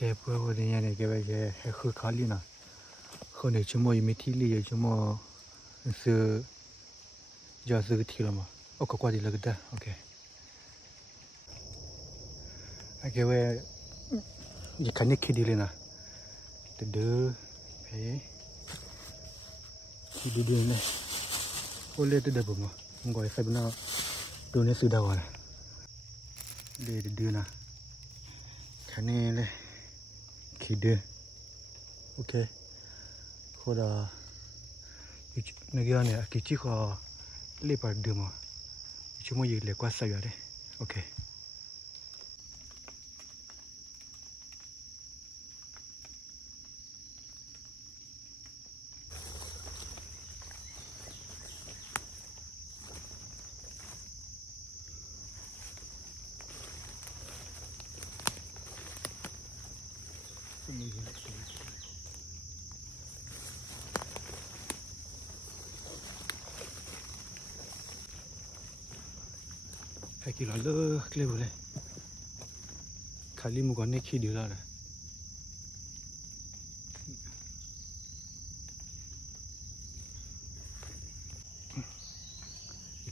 cái bữa thì nhà này cái khơi khó đi nào khơi này chúng tôi mới thi li chúng tôi sự giờ sự thi了嘛哦快快点了个的 OK cái về你看你去的了呢từ từ phải đi đi này ô lên từ từ bụng không gọi phải nào đồ này sự đâu rồi để từ từ nè cái này này khi đưa ok hồi đó này cái này cái chiếc họ lấy bạc đưa mà chúng mình lấy qua sao vậy đấy ok cái kia là lơ cái này khali một con này khi đưa ra rồi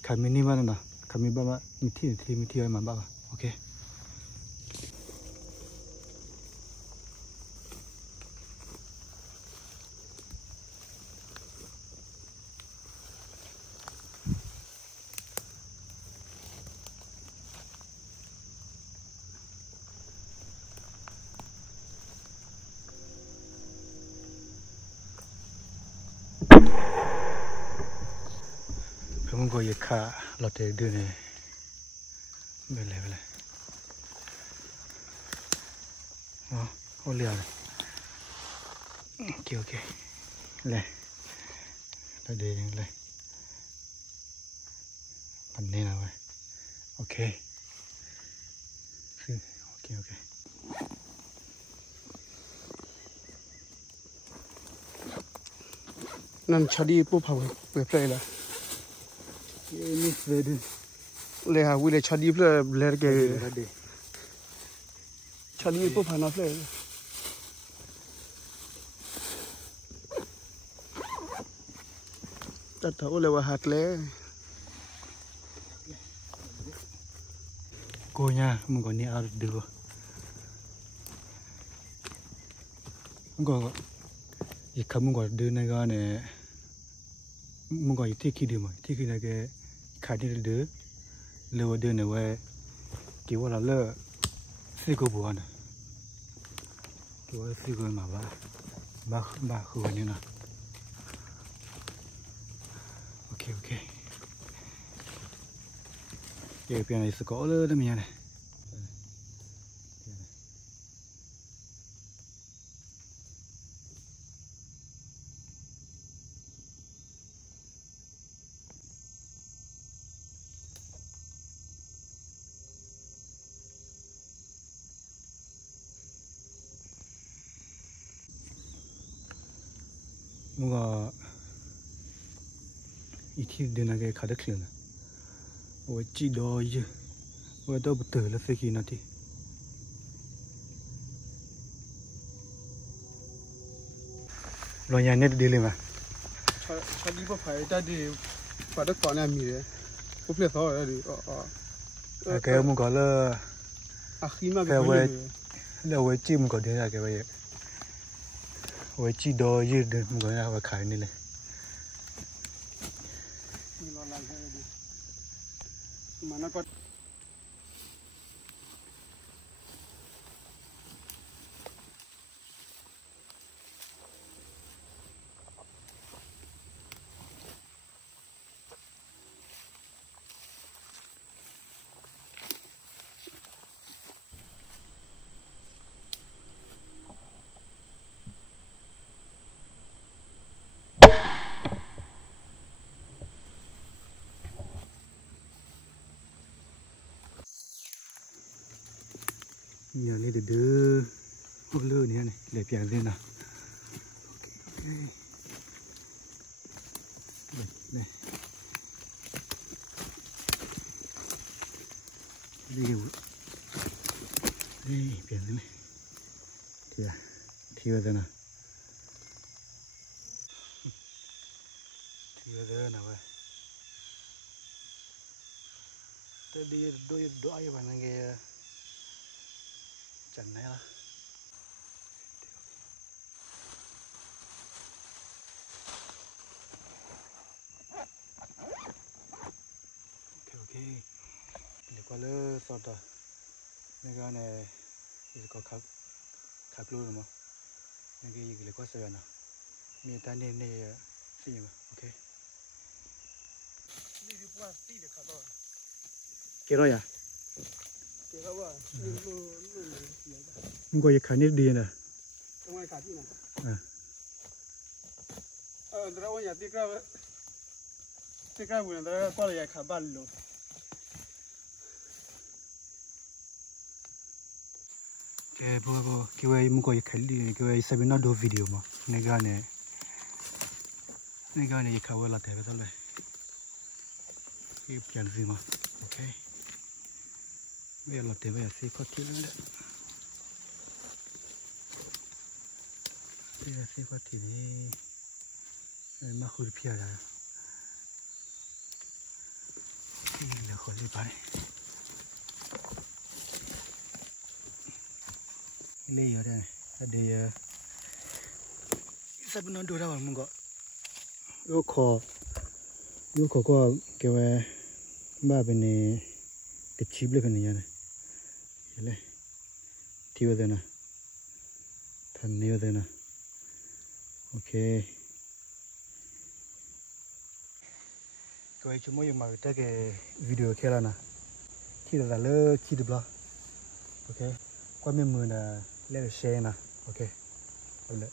kami ni mana na kami bama miti ay mamba ok không có gì cả lọt để đưa này về lại ô liều này ok này để này phần này nào vậy okนั่นชาดีปุ๊บเขาเปิดเลยล่ะนี่เลยดิเลยฮะวิเลยชาดีเพื่อเลร์เกย์ชาดีปุ๊บผ่านมาเลยจัดเถอะเลยว่าหัดเลยcô nha mình còn nhớ được không có gì không mình còn đưa này cái này mình còn thích khi đưa mà thích khi này cái khai đi đưa lừa đưa này về kiểu là lừa xí cô buồn này kiểu xí cô mà ba khử như nào ok cái bên này sẽ có lừa đó mình này 뭔가 이 티드나게 가득히나 어찌도 이제 왜도 붙어를 새기나티 로냐 네트 딜레마ชาดีปุ๊บผ่านได้ดีผ่านได้ก่อนเนี่ยมีเลยปุ๊บเรียกเขาอะไรดีcái ông có là อาคีมา cái về là về chim có thế là cái về về chi đồ gì được người nào về khai này này mana kau nhà này để đưa ô lơ này để bèn lên nào ok đây đây bèn lên này ทีว่าเดินนะทีว่าเดินนะเว้ยแต่ดีดูไอ้วันนั้นแกจันไหนล่ะโอเคเดี๋ยวก็เลิกสอดต่อนี่ก็เนี่ยอีกก็ขับรู้หรือมั้งนี่ก็อีกเลยก็เสียนะมีแต่เนี่ยสิมั้งโอเคนี่ดีกว่าตีเด็กขาดเลย เกี่ยวอะไรอ่ะ เกี่ยวกับว่านี่ลูมึงก็ยังขายนิดเดียวนะทำไมขาดที่ไหนอ่าเราอยากตีกล้าเหมือนแต่ก็เลยอยากขาบ้านลูกแกบัวแกว่ามึงก็ยังขายดีแกว่าสับเป็นน่าดูวิดีโอมั้งนี่ก็เนี่ยยังขายว่าละเท่าไหร่อีกอย่างสิมั้งโอเคไม่ละเท่าไหร่สิก็ทิ้งเลยสิก็ทิ้งนี่มาคุยเพียร์ได้เดี๋ยวขอรีบไปเลยเยอะเลยเดี๋ยวสับเป็นน่าดูได้ว่ามึงก็ยูขอก็เกี่ยวกับบ้าเป็นกระชิบเลยเป็นยังไงเห็นเลยที่ว่าเดินนะทันนี่ว่าเดินนะโอเคก็ไอ้ชั่วโมงยังมาแต่แกวิดีโอแค่ละนะที่เราเลิกคิดดูบ้าโอเคก็ไม่มือนะเล่นแชร์นะโอเคเอาเลย